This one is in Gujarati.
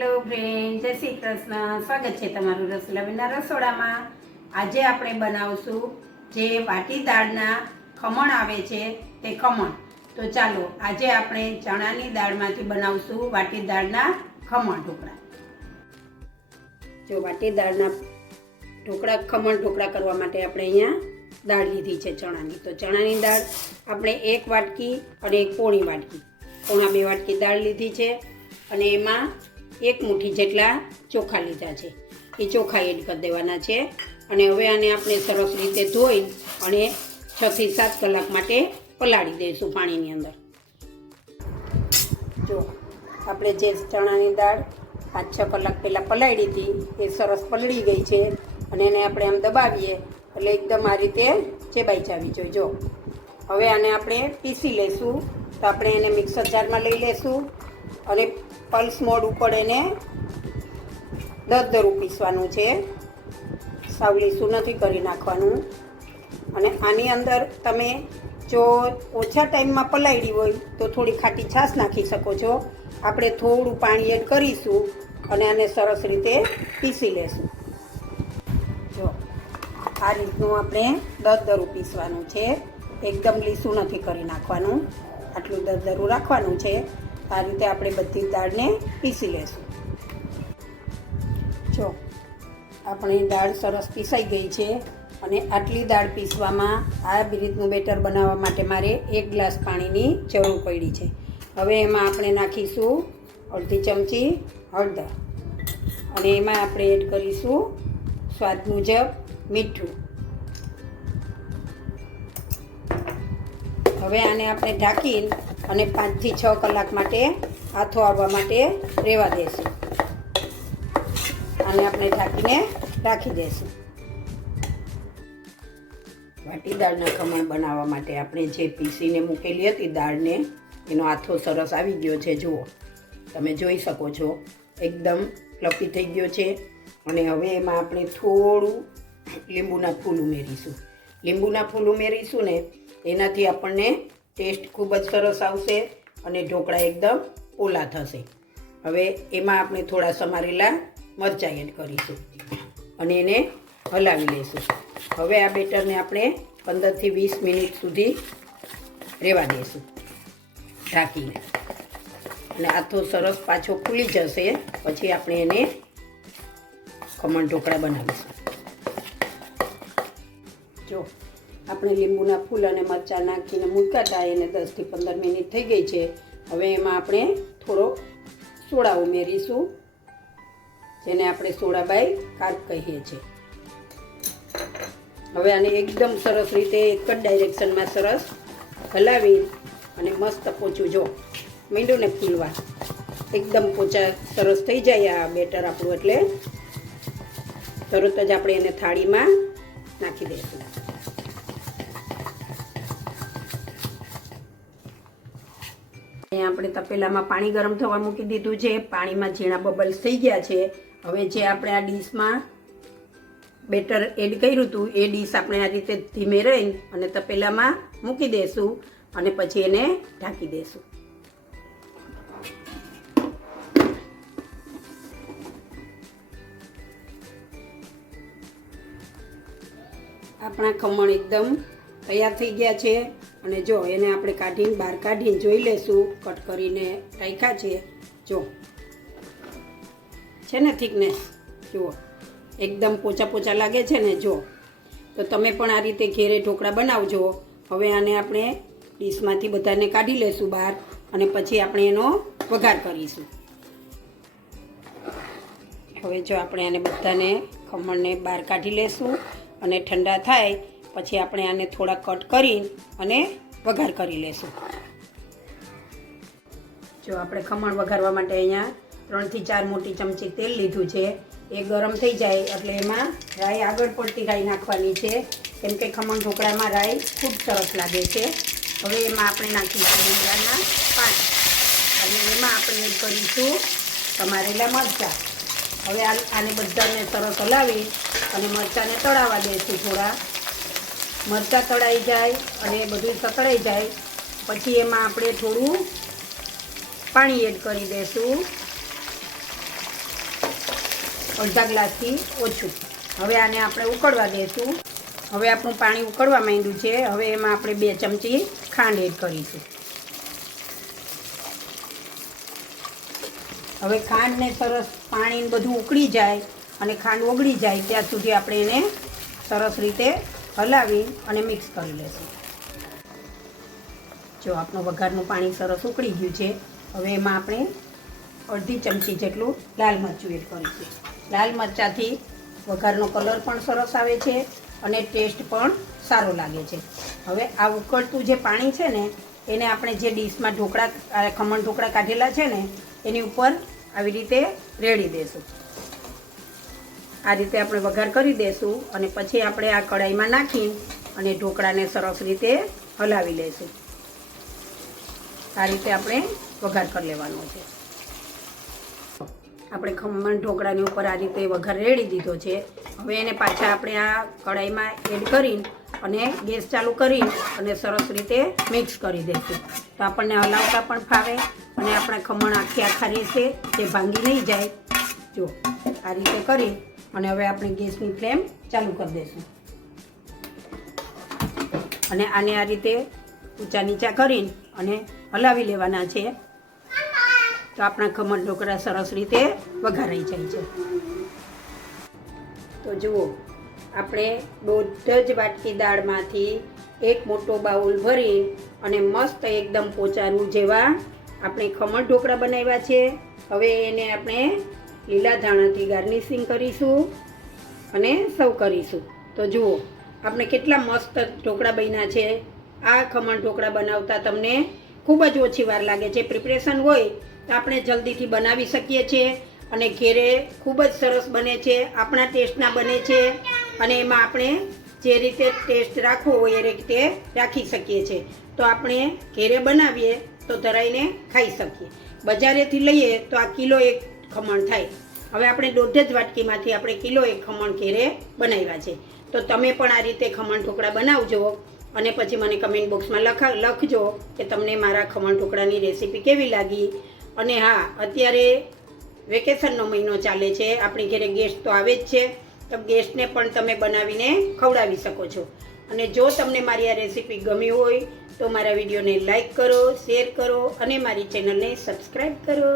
હેલો ફ્રેન્ડ, જય શ્રી કૃષ્ણ. સ્વાગત છે તમારું રસલાબેનના રસોડામાં. આજે આપણે બનાવશું જે વાટી દાળના ખમણ આવે છે તે ખમણ. તો ચાલો આજે આપણે ચણાની દાળમાંથી બનાવશું વાટી દાળના ખમણ ઢોકળા. જો વાટી દાળના ખમણ ઢોકળા કરવા માટે આપણે અહીંયા દાળ લીધી છે ચણાની. તો ચણાની દાળ આપણે 1 વાટકી અને 1 પોણી વાટકી, પોણા 2 વાટકી દાળ લીધી છે અને એમાં 1 મુઠ્ઠી જેટલા ચોખા લીધા છે. એ ચોખા એડ કરી દેવાના છે અને હવે આને આપણે સરસ રીતે ધોઈ અને 6 થી 7 કલાક માટે પલાળી દઈશું પાણીની અંદર. જો આપણે જે ચણાની દાળ 5-6 કલાક પહેલાં પલાળી હતી એ સરસ પલળી ગઈ છે અને એને આપણે આમ દબાવીએ એટલે એકદમ આ રીતે ચેબાઈ જવી જોઈએ. જો હવે આને આપણે પીસી લઈશું. તો આપણે એને મિક્સર જારમાં લઈ લઈશું અને પલ્સ મોડ ઉપર એને દરદરું પીસવાનું છે. સાવ લીસું નથી કરી નાખવાનું. અને આની અંદર તમે જો ઓછા ટાઈમમાં પલાળી હોય તો થોડી ખાટી છાશ નાખી શકો છો. આપણે થોડું પાણી એડ કરીશું અને આને સરસ રીતે પીસી લેશું. જો આ રીતનું આપણે દરદરું પીસવાનું છે. એકદમ લીસું નથી કરી નાખવાનું, આટલું દરદરું રાખવાનું છે. આ રીતે આપણે બધી દાળને પીસી લેશું. જો આપણી દાળ સરસ પીસાઈ ગઈ છે અને આટલી દાળ પીસવામાં આ રીતનું બેટર બનાવવા માટે મારે 1 ગ્લાસ પાણીની જરૂર પડી છે. હવે એમાં આપણે નાખીશું અડધી ચમચી હળદર અને એમાં આપણે એડ કરીશું સ્વાદ મુજબ મીઠું. હવે આને આપણે ઢાંકી અને 5 થી 6 કલાક માટે આથો આવવા માટે રહેવા દઈશું. આને આપણે ઢાંકીને રાખી દઈશું. વાટી દાળના ખમણ બનાવવા માટે આપણે જે પીસીને મૂકેલી હતી દાળને, એનો આથો સરસ આવી ગયો છે. જુઓ, તમે જોઈ શકો છો એકદમ ફ્લફી થઈ ગયો છે. અને હવે એમાં આપણે થોડું લીંબુના ફૂલ ઉમેરીશું. લીંબુના ફૂલ ઉમેરીશું ને એનાથી આપણને ટેસ્ટ ખૂબ જ સરસ આવશે અને ઢોકળા એકદમ પોલા થશે. હવે એમાં આપણે થોડા સમારેલા મરચાં એડ કરીશું અને એને હલાવી લઈશું. હવે આ બેટરને આપણે 15 થી 20 મિનિટ સુધી રહેવા દઈશું ઢાંકીને. અને આથો સરસ પાછો ખુલી જશે પછી આપણે એને ખમણ ઢોકળા બનાવીશું. જો આપણે લીંબુના ફૂલ અને મરચાં નાખીને મૂક્યા હતા, એને 10 થી 15 મિનિટ થઈ ગઈ છે. હવે એમાં આપણે થોડો સોડા ઉમેરીશું, જેને આપણે સોડા બાય કાર્બ કહીએ છીએ. હવે આને એકદમ સરસ રીતે એક જ ડાયરેક્શનમાં સરસ હલાવી અને મસ્ત પોચું જો મીંડું ને ફૂલવા એકદમ પોચા સરસ થઈ જાય આ બેટર આપણું, એટલે તરત જ આપણે એને થાળીમાં નાખી દઈશું. અહીંયા આપણે તપેલામાં પાણી ગરમ થવા મૂકી દીધું છે. પાણીમાં ઝીણા બબલ્સ થઈ ગયા છે. હવે જે આપણે આ ડીશમાં બેટર એડ કર્યું હતું એ ડીશ આપણે આ રીતે ધીમે રહી અને તપેલામાં મૂકી દઈશું અને પછી એને ઢાંકી દઈશું. આપણા ખમણ એકદમ તૈયાર થઈ ગયા છે. અને જો એને આપણે કાઢીને બહાર કાઢીને જોઈ લઈશું. કટ કરીને રાખ્યા છે. જો છે ને થિકનેસ, જુઓ એકદમ પોચા પોચા લાગે છે ને. જો તો તમે પણ આ રીતે ઘેરે ઢોકળા બનાવજો. હવે આને આપણે ડીશમાંથી બધાને કાઢી લઈશું બહાર અને પછી આપણે એનો વઘાર કરીશું. હવે જો આપણે આને બધાને ખમણને બહાર કાઢી લઈશું અને ઠંડા થાય પછી આપણે આને થોડા કટ કરી અને વઘાર કરી લઈશું. જો આપણે ખમણ વઘારવા માટે અહીંયા 3 થી 4 મોટી ચમચી તેલ લીધું છે. એ ગરમ થઈ જાય એટલે એમાં રાઈ આગળ પડતી રાઈ નાખવાની છે, કેમ કે ખમણ ઢોકળામાં રાઈ ખૂબ સરસ લાગે છે. હવે એમાં આપણે નાખીશું લીમડાના પાન અને એમાં આપણે એડ કરીશું સમારેલા મરચાં. હવે આને બધાને સરસ હલાવી અને મરચાંને તળાવવા દઈશું. થોડા મરચાં તળાઈ જાય અને બધું સતળાઈ જાય પછી એમાં આપણે થોડું પાણી એડ કરી દઈશું અડધા ગ્લાસથી ઓછું. હવે આને આપણે ઉકળવા દઈશું. હવે આપણું પાણી ઉકળવા માંડ્યું છે. હવે એમાં આપણે 2 ચમચી ખાંડ એડ કરીશું. હવે ખાંડને સરસ પાણી બધું ઉકળી જાય અને ખાંડ ઓગળી જાય ત્યાં સુધી આપણે એને સરસ રીતે હલાવી અને મિક્સ કરી લઈશું. જો આપણું વઘારનું પાણી સરસ ઉકળી ગયું છે. હવે એમાં આપણે અડધી ચમચી જેટલું લાલ મરચું એડ કરીશું. લાલ મરચાંથી વઘારનો કલર પણ સરસ આવે છે અને ટેસ્ટ પણ સારો લાગે છે. હવે આ ઉકળતું જે પાણી છે ને એને આપણે જે ડીશમાં ખમણ ઢોકળા કાઢેલા છે ને એની ઉપર આવી રીતે રેડી દઈશું. આ રીતે આપણે વઘાર કરી દઈશું અને પછી આપણે આ કઢાઈમાં નાખી અને ઢોકળાને સરસ રીતે હલાવી લઈશું. આ રીતે આપણે વઘાર કરી લેવાનો છે. આપણે ખમણ ઢોકળાની ઉપર આ રીતે વઘાર રેડી દીધો છે. હવે એને પાછા આપણે આ કઢાઈમાં એડ કરી અને ગેસ ચાલુ કરી અને સરસ રીતે મિક્સ કરી દઈશું. તો આપણને હલાવતા પણ ફાવે અને આપણા ખમણ આખા રહેશે, તે ભાંગી નહીં જાય. જો આ રીતે કરી અને હવે આપણે ગેસની ફ્લેમ ચાલુ કરી દઈશું અને આને આ રીતે ઊંચા નીચા કરી અને હલાવી લેવાના છે. તો આપણા ખમણ ઢોકળા સરસ રીતે વઘારાઈ જાય છે. તો જુઓ, આપણે 1.5 વાટકી દાળમાંથી એક મોટો બાઉલ ભરી અને મસ્ત એકદમ પોચારું જેવા આપણે ખમણ ઢોકળા બનાવ્યા છે. હવે એને આપણે લીલા ધાણાથી ગાર્નિશિંગ કરીશું અને સર્વ કરીશું. તો જુઓ, આપણે કેટલા મસ્ત ઢોકળા બન્યા છે. આ ખમણ ઢોકળા બનાવતા તમને ખૂબ જ ઓછી વાર લાગે છે. પ્રિપરેશન હોય તો આપણે જલ્દીથી બનાવી શકીએ છીએ અને ઘેરે ખૂબ જ સરસ બને છે. આપણા ટેસ્ટના બને છે અને એમાં આપણે જે રીતે ટેસ્ટ રાખવો હોય એ રીતે રાખી શકીએ છીએ. તો આપણે ઘેરે બનાવીએ તો ધરાઈને ખાઈ શકીએ. બજારેથી લઈએ તો આ કિલો 1 ખમણ થાય. હવે આપણે 1.5 વાટકીમાંથી આપણે કિલો 1 ખમણ ઘેરે બનાવ્યા છે. તો તમે પણ આ રીતે ખમણ ઢોકળા બનાવજો અને પછી મને કમેન્ટ બોક્સમાં લખજો કે તમને મારા ખમણ ઢોકળાની રેસીપી કેવી લાગી. અને હા, અત્યારે વેકેશનનો મહિનો ચાલે છે. આપણી ઘરે ગેસ્ટ તો આવે જ છે, તો ગેસ્ટને પણ તમે બનાવીને ખવડાવી શકો છો. અને જો તમને મારી આ રેસીપી ગમી હોય તો મારા વિડીયોને લાઈક કરો, શેર કરો અને મારી ચેનલને સબસ્ક્રાઈબ કરો.